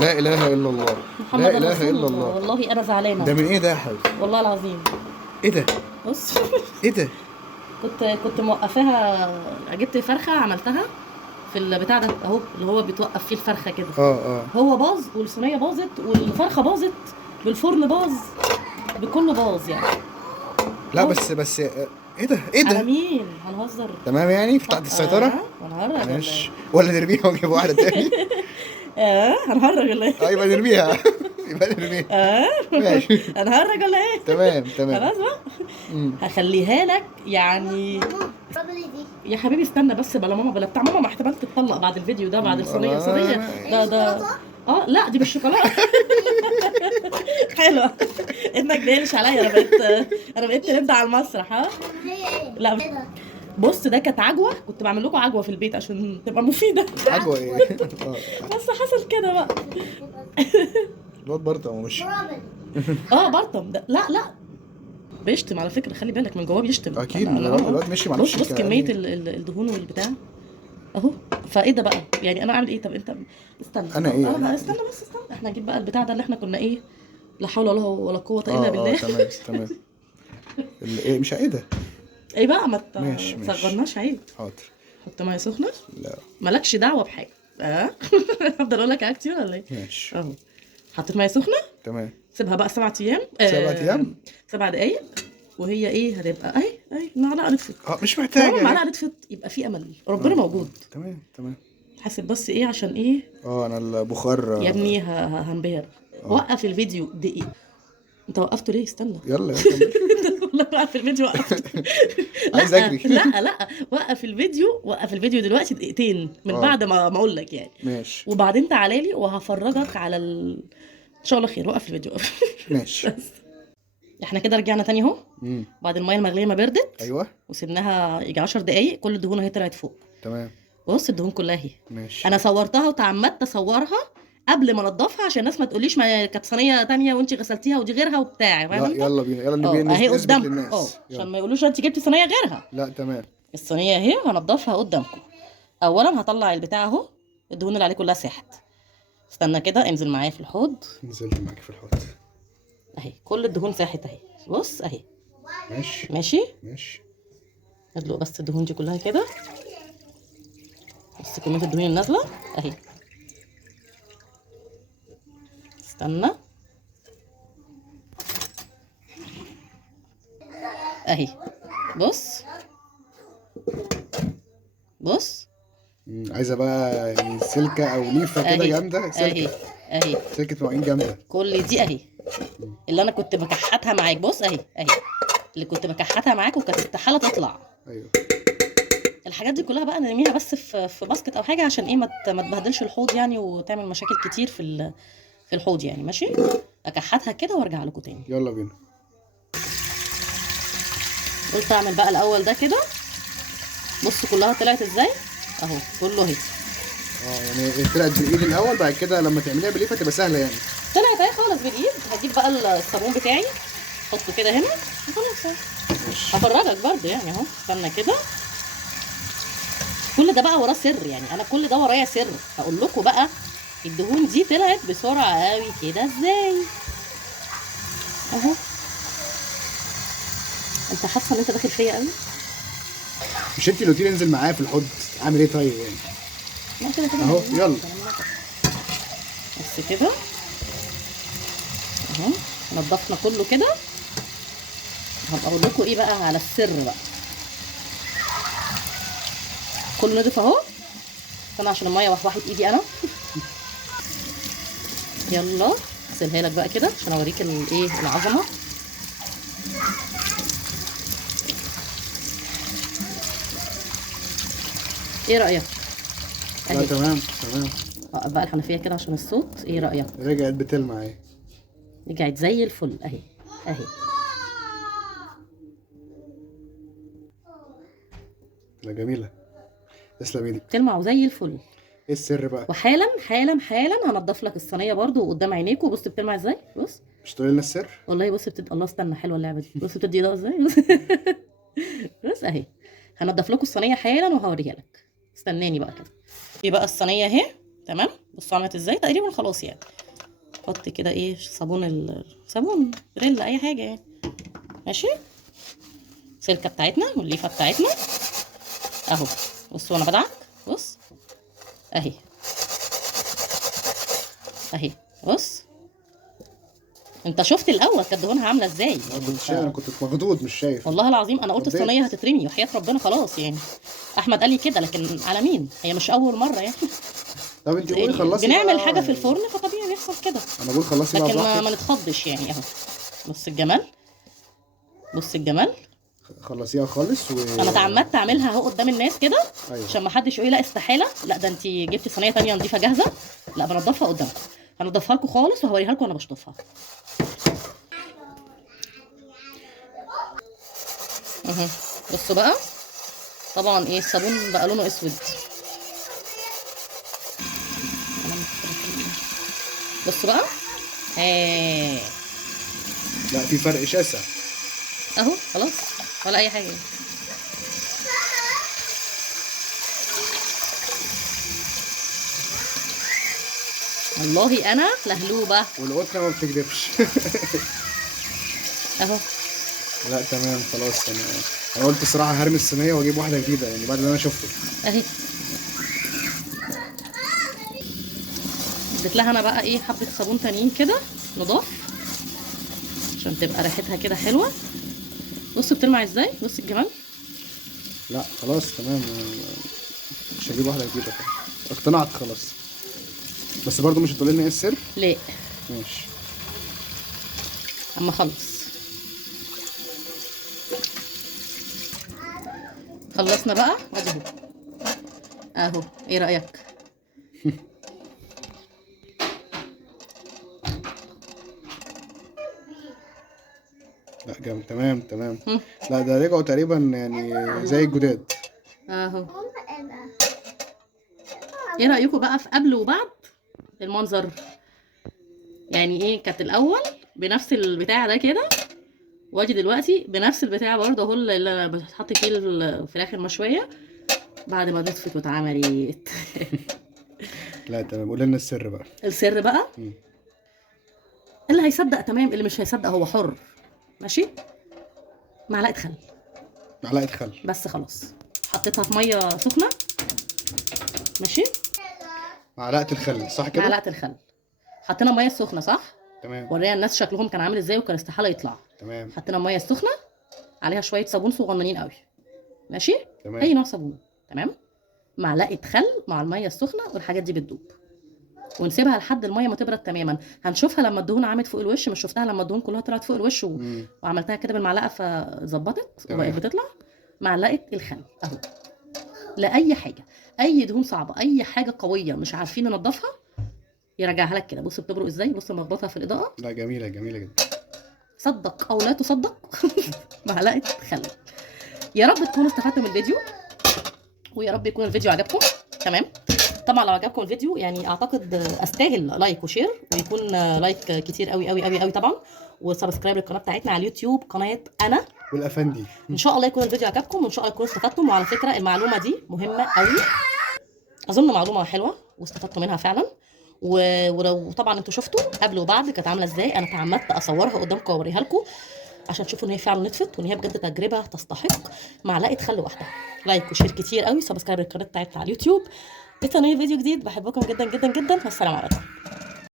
لا اله الا الله. محمد لا اله رسول الا الله. والله انا زعلانه. ده من ايه ده يا حبيبي؟ والله العظيم. ايه ده؟ بص ايه ده؟ كنت موقفاها، جبت فرخه عملتها في البتاع ده اهو، اللي هو بيتوقف فيه الفرخه كده. اه هو باظ والصينيه باظت والفرخه باظت والفرن باظ، بكله باظ يعني. لا أهو. بس ايه ده؟ على مين هنهزر؟ تمام يعني تحت السيطرة؟ هنهرج ولا ماشي. ايه؟ ولا نرميها ونجيب واحدة تاني؟ هنهرج ولا ايه؟ يبقى نرميها. يبقى نرميها. ماشي. هنهرج ولا ايه؟ تمام. خلاص بقى. مم. هخليها لك يعني. يا حبيبي استنى بس، بلا ماما بلا بتاع ماما، ما احتمال تتطلق بعد الفيديو ده، بعد الصينيه ده. لا دي بالشوكولاته. حلوه. انك جايلش عليا، انا بقيت ترند على المسرح. ها لا بص، ده كانت عجوه، كنت بعمل لكم عجوه في البيت عشان تبقى مفيده. عجوة ايه؟ بس حصل كده بقى. الواد برضه هو مش برطم ده. لا بيشتم على فكره، خلي بالك من جواه بيشتم. اكيد. أنا الواد مشي معلش. بص كميه الدهون والبتاع اهو. فايه ده بقى يعني؟ انا اعمل ايه؟ طب انت استنى. انا ايه؟ استنى بس استنى، احنا نجيب بقى البتاع ده اللي احنا كنا ايه، لا حول ولا قوه الا بالله. تمام. ايه مش ايه ده؟ ايه بقى، ما ماشي تصغرناش عيب. حاضر. حط ميه سخنه. لا مالكش دعوه بحاجه. افضل اقول لك حاجات كتير ولا ايه؟ ماشي. اهو حطيت ميه سخنه. تمام. سيبها بقى 7 ايام. 7 ايام. 7 دقايق. وهي ايه هتبقى اهي معلقه نطفت. مش محتاجه طالما معلقه نطفت يبقى في امل، ربنا موجود. تمام. حاسب بس ايه عشان ايه. انا البخار يا ابني هنبهر. وقف الفيديو دقيقه. انت وقفته ليه؟ استنى. يلا كمل. والله وقف الفيديو، وقفت. عايز اجري. لا وقف الفيديو دلوقتي دقيقتين من بعد ما اقول لك يعني. ماشي. وبعدين تعالى لي وهفرجك على ان شاء الله خير. وقف الفيديو. ماشي. احنا كده رجعنا تاني اهو. بعد الميه المغليه ما بردت. ايوه. وسبناها يجي 10 دقايق، كل الدهون اهي طلعت فوق. تمام. بص الدهون كلها اهي. ماشي. انا صورتها وتعمدت اصورها قبل ما انضفها عشان الناس ما تقوليش ما كانت صينيه تانية وانت غسلتيها ودي غيرها وبتاع. فاهم انت؟ يلا بينا اهي نثبت قدامكم للناس. عشان ما يقولوش انت جبتي صينيه غيرها. لا تمام. الصينيه اهي هنضفها قدامكم. اولا هطلع البتاع اهو، الدهون اللي عليه كلها ساحت. استنى كده، انزل معايا في الحوض. نزلت معاك في الحوض اهي كل الدهون ساحت اهي. بص اهي. ماشي. ادلق بس الدهون دي كلها كده. بص كميه الدهون النازله اهي. استنى اهي. بص عايزه بقى يعني سلكه او ليفه كده جامده. اهي سلكه مواعين جامده. كل دي اهي اللي انا كنت بكحتها معاك. بص اهي اللي كنت بكحتها معاك وكانت استحاله تطلع. ايوه. الحاجات دي كلها بقى نرميها بس في باسكت او حاجه عشان ايه ما تبهدلش الحوض يعني، وتعمل مشاكل كتير في الحوض يعني. ماشي. اكحتها كده وارجع لكم تاني. يلا بينا. قلت اعمل بقى الاول ده كده. بص كلها طلعت ازاي اهو، كله اهي. يعني طلعت بالايد الاول، بعد كده لما تعمليها بالليفه تبقى سهله يعني. طلعت اهي خالص بالايد. هجيب بقى الصابون بتاعي احطه كده هنا وخلاص. هفرجك برضه يعني اهو. استنى كده. كل ده بقى وراه سر يعني، انا كل ده ورايا سر. هقول لكم بقى الدهون دي طلعت بسرعه قوي كده ازاي اهو. انت حاسه ان انت داخل فيا قوي؟ مش انت اللي قلتي لي انزل معايا في الحوض؟ عامل ايه طيب يعني؟ لا كده اهو يلا. بس كده اهو نضفنا كله كده. هبقى اقول لكم ايه بقى على السر بقى. كله نضف اهو. استنى عشان الميه وحوحت ايدي انا. يلا اغسلها لك بقى كده عشان اوريك الايه العظمه. ايه رايك؟ لا تمام. وقف بقى الحنفيه كده عشان الصوت. ايه رايك؟ رجعت بتلمع اهي. رجعت زي الفل اهي. لا جميله. تسلم ايدك. تلمع زي الفل. ايه السر بقى؟ وحالا هنضف لك الصينيه برضو قدام عينيكوا. بص بتلمع ازاي. بص مش تقولي لنا السر؟ والله. بص الله استنى، حلوه اللعبه دي. بص بتدي ده ازاي. بص اهي. هنضف لكم الصينيه حالا وهوريها لك. استناني بقى كده. ايه بقى الصينيه اهي تمام. بصوا عملت ازاي تقريبا خلاص يعني. حط كده ايه صابون ريلا اي حاجه يعني. ماشي. السلكه بتاعتنا والليفه بتاعتنا اهو. بصوا انا بدعك، بص اهي اهي. بص انت شفت الاول كانت دهونها عامله ازاي؟ انا كنت شايف، انا كنت مخضوض مش شايف. والله العظيم انا قلت خضيت. الصينيه هتترمي وحياه ربنا خلاص يعني. احمد قال لي كده، لكن على مين؟ هي مش اول مره يعني. طب انت قولي خلصي بنعمل بقى حاجه في يعني. الفرن فطبيعي بيحصل كده. انا بقول خلصي بقى لكن ما براحتك. نتخضش يعني اهو. بص الجمال، بص الجمال. خلصيها خالص انا تعمدت اعملها اهو قدام الناس كده ايوه. عشان ما حدش يقول لي لا استحاله، لا ده انت جبتي صينيه تانية نضيفه جاهزه. لا بنضفها قدامكم، هنضفها لكم خالص وهوريها لكم وانا بشطفها. اهو بصوا بقى. طبعا ايه الصابون بقى لونه اسود. بصوا بقى لا في فرق شاسع. اهو خلاص ولا اي حاجه. والله انا لهلوبه. والقطه ما بتكدبش. اهو لا تمام خلاص. انا قلت الصراحه هرمي الصينيه واجيب واحده جديده يعني بعد اللي انا شفته. اهي. اديت لها انا بقى ايه حبه صابون تانيين كده نضاف عشان تبقى ريحتها كده حلوه. بصوا بتلمع ازاي، بص الجمال. لا خلاص تمام. مش هجيب واحده جديده خلاص. اقتنعت خلاص. بس برضو مش هتقولي لنا ايه السر؟ لا ماشي. اما اخلص. خلصنا بقى ادي اهو. ايه رايك؟ لا جامد. تمام تمام. لا ده رجعوا تقريبا يعني زي الجداد. اهو. ايه رايكم بقى في قبل وبعد المنظر؟ يعني ايه كانت الاول بنفس البتاع ده كده، واجي دلوقتي بنفس البتاع برضه اهو اللي بتحط فيه الفراخ المشويه بعد ما نطفت واتعملت. لا تمام. قولي لنا السر بقى. السر بقى اللي هيصدق تمام، اللي مش هيصدق هو حر. ماشي. معلقه خل. معلقه خل بس خلاص. حطيتها في ميه سخنه. ماشي. معلقه الخل صح كده؟ معلقه الخل. حطينا ميه سخنه صح؟ تمام ورينا الناس شكلهم كان عامل ازاي وكان استحاله يطلع. تمام حطينا الميه السخنه عليها شويه صابون صغننين قوي. ماشي. تمام. اي نوع صابون. تمام. معلقه خل مع الميه السخنه والحاجات دي بتدوب ونسيبها لحد الميه ما تبرد تماما. هنشوفها لما الدهون عملت فوق الوش. مش شفتها لما الدهون كلها طلعت فوق الوش وعملتها كده بالمعلقه فظبطت وبقت بتطلع. معلقه الخل اهو لاي حاجه، اي دهون صعبه، اي حاجه قويه مش عارفين ننضفها يرجعها لك كده. بص بتبرق ازاي، بص مخبطها في الاضاءه. لا جميله جميله جدا. صدق او لا تصدق. معلقه خل. يا رب تكونوا استفدتوا من الفيديو ويا رب يكون الفيديو عجبكم. تمام. طبعا لو عجبكم الفيديو يعني اعتقد استاهل لايك وشير، ويكون لايك كتير قوي قوي قوي قوي طبعا، وسبسكرايب للقناه بتاعتنا على اليوتيوب قناه انا والافندي. ان شاء الله يكون الفيديو عجبكم وان شاء الله تكونوا استفدتم. وعلى فكره المعلومه دي مهمه قوي، اظن معلومه حلوه واستفدتوا منها فعلا. ولو طبعا انتوا شفتوا قبل وبعد كانت عامله ازاي، انا تعمدت اصورها قدامكم واوريها لكم عشان تشوفوا ان هي فعلا نطفت وان هي بجد تجربه تستحق معلقه خل واحده. لايك وشير كتير قوي، سبسكرايب للقناه بتاعتنا على اليوتيوب. استنوني فيديو جديد. بحبكم جدا جدا جدا، والسلام عليكم.